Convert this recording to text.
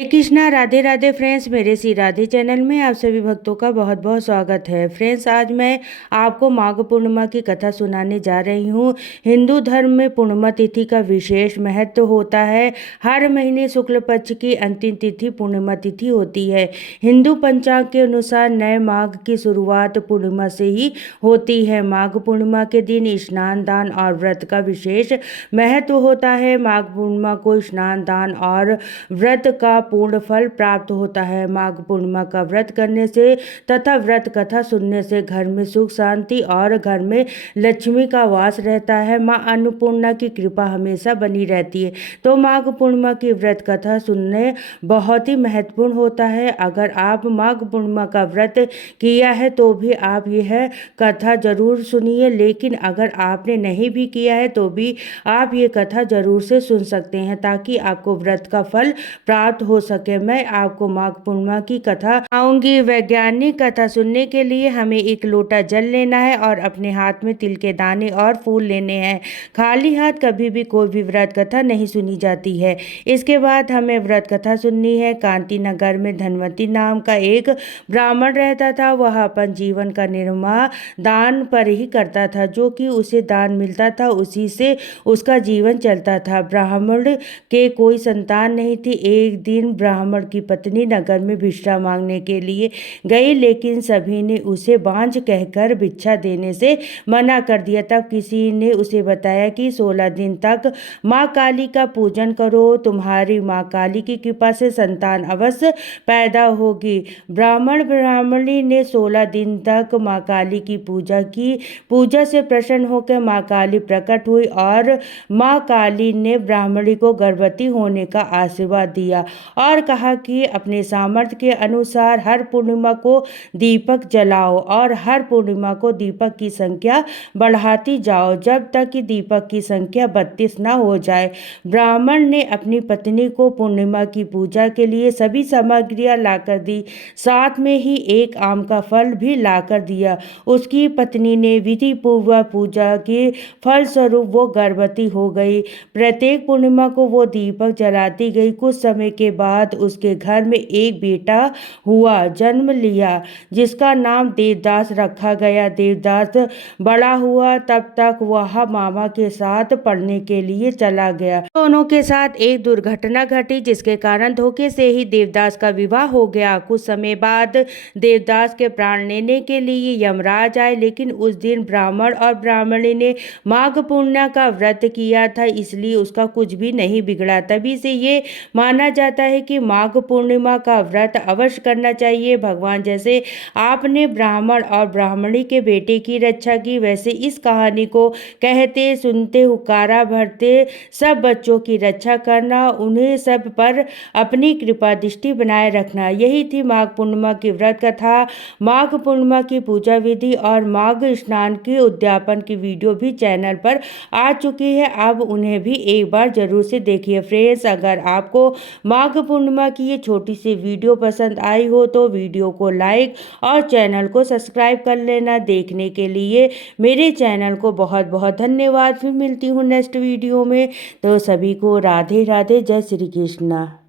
हरे Krishna. Radhe Radhe friends, मेरे Shri Radhe channel में आप सभी भक्तों का बहुत बहुत स्वागत है। फ्रेंड्स, आज मैं आपको माघ पूर्णिमा की कथा सुनाने जा रही हूँ। हिंदू धर्म में पूर्णिमा तिथि का विशेष महत्व होता है। हर महीने शुक्ल पक्ष की अंतिम तिथि पूर्णिमा तिथि होती है। हिंदू पंचांग के अनुसार नए माघ की शुरुआत पूर्णिमा से ही होती है। माघ पूर्णिमा के दिन स्नान, दान और व्रत का विशेष महत्व होता है। माघ पूर्णिमा को स्नान, दान और व्रत का पूर्ण फल प्राप्त होता है। माघ पूर्णिमा का व्रत करने से तथा व्रत कथा सुनने से घर में सुख शांति और घर में लक्ष्मी का वास रहता है। माँ अन्नपूर्णा की कृपा हमेशा बनी रहती है। तो माघ पूर्णिमा की व्रत कथा सुनने बहुत ही महत्वपूर्ण होता है। अगर आप माघ पूर्णिमा का व्रत किया है तो भी आप यह कथा जरूर सुनिए, लेकिन अगर आपने नहीं भी किया है तो भी आप ये कथा जरूर से सुन सकते हैं, ताकि आपको व्रत का फल प्राप्त हो सके। मैं आपको माघ पूर्णिमा की कथा आऊंगी। वैज्ञानिक कथा सुनने के लिए हमें एक लोटा जल लेना है और अपने हाथ में तिल के दाने और फूल लेने हैं। खाली हाथ कभी भी कोई भी व्रत कथा नहीं सुनी जाती है। इसके बाद हमें व्रत कथा सुननी है। कांति नगर में धनवंती नाम का एक ब्राह्मण रहता था। वह अपन जीवन का निर्वाह दान पर ही करता था। जो कि उसे दान मिलता था उसी से उसका जीवन चलता था। ब्राह्मण के कोई संतान नहीं थी। एक दिन ब्राह्मण की पत्नी नगर में भिक्षा मांगने के लिए गई, लेकिन सभी ने उसे बांझ कहकर भिक्षा देने से मना कर दिया। तब किसी ने उसे बताया कि 16 दिन तक माँ काली का पूजन करो, तुम्हारी माँ काली की कृपा से संतान अवश्य पैदा होगी। ब्राह्मणी ने 16 दिन तक माँ काली की पूजा की। पूजा से प्रसन्न होकर माँ काली प्रकट हुई और माँ काली ने ब्राह्मणी को गर्भवती होने का आशीर्वाद दिया और कहा कि अपने सामर्थ्य के अनुसार हर पूर्णिमा को दीपक जलाओ और हर पूर्णिमा को दीपक की संख्या बढ़ाती जाओ जब तक कि दीपक की संख्या 32 न हो जाए। ब्राह्मण ने अपनी पत्नी को पूर्णिमा की पूजा के लिए सभी सामग्रियां लाकर दी, साथ में ही एक आम का फल भी लाकर दिया। उसकी पत्नी ने विधि पूर्वक पूजा के फलस्वरूप वो गर्भवती हो गई। प्रत्येक पूर्णिमा को वो दीपक जलाती गई। कुछ समय के बाद उसके घर में एक बेटा हुआ, जन्म लिया, जिसका नाम देवदास रखा गया। देवदास बड़ा हुआ तब तक वह मामा के साथ पढ़ने के लिए चला गया। दोनों के साथ एक दुर्घटना घटी, जिसके कारण धोखे से ही देवदास का विवाह हो गया। कुछ समय बाद देवदास के प्राण लेने के लिए यमराज आए, लेकिन उस दिन ब्राह्मण और ब्राह्मणी ने माघ पूर्णिमा का व्रत किया था, इसलिए उसका कुछ भी नहीं बिगड़ा। तभी से ये माना जाता है कि माघ पूर्णिमा का व्रत अवश्य करना चाहिए। भगवान जैसे आपने ब्राह्मण और ब्राह्मणी के बेटे की रक्षा की, वैसे इस कहानी को कहते सुनते हुक्कारा भरते सब बच्चों की रक्षा करना, उन्हें सब पर अपनी कृपा दृष्टि बनाए रखना। यही थी माघ पूर्णिमा की व्रत कथा। माघ पूर्णिमा की पूजा विधि और माघ स्नान के उद्यापन की वीडियो भी चैनल पर आ चुकी है। अब उन्हें भी एक बार जरूर से देखिए। फ्रेंड्स, अगर आपको माघ पूर्णिमा की ये छोटी सी वीडियो पसंद आई हो तो वीडियो को लाइक और चैनल को सब्सक्राइब कर लेना। देखने के लिए मेरे चैनल को बहुत बहुत धन्यवाद। फिर मिलती हूँ नेक्स्ट वीडियो में। तो सभी को राधे राधे, जय श्री कृष्णा।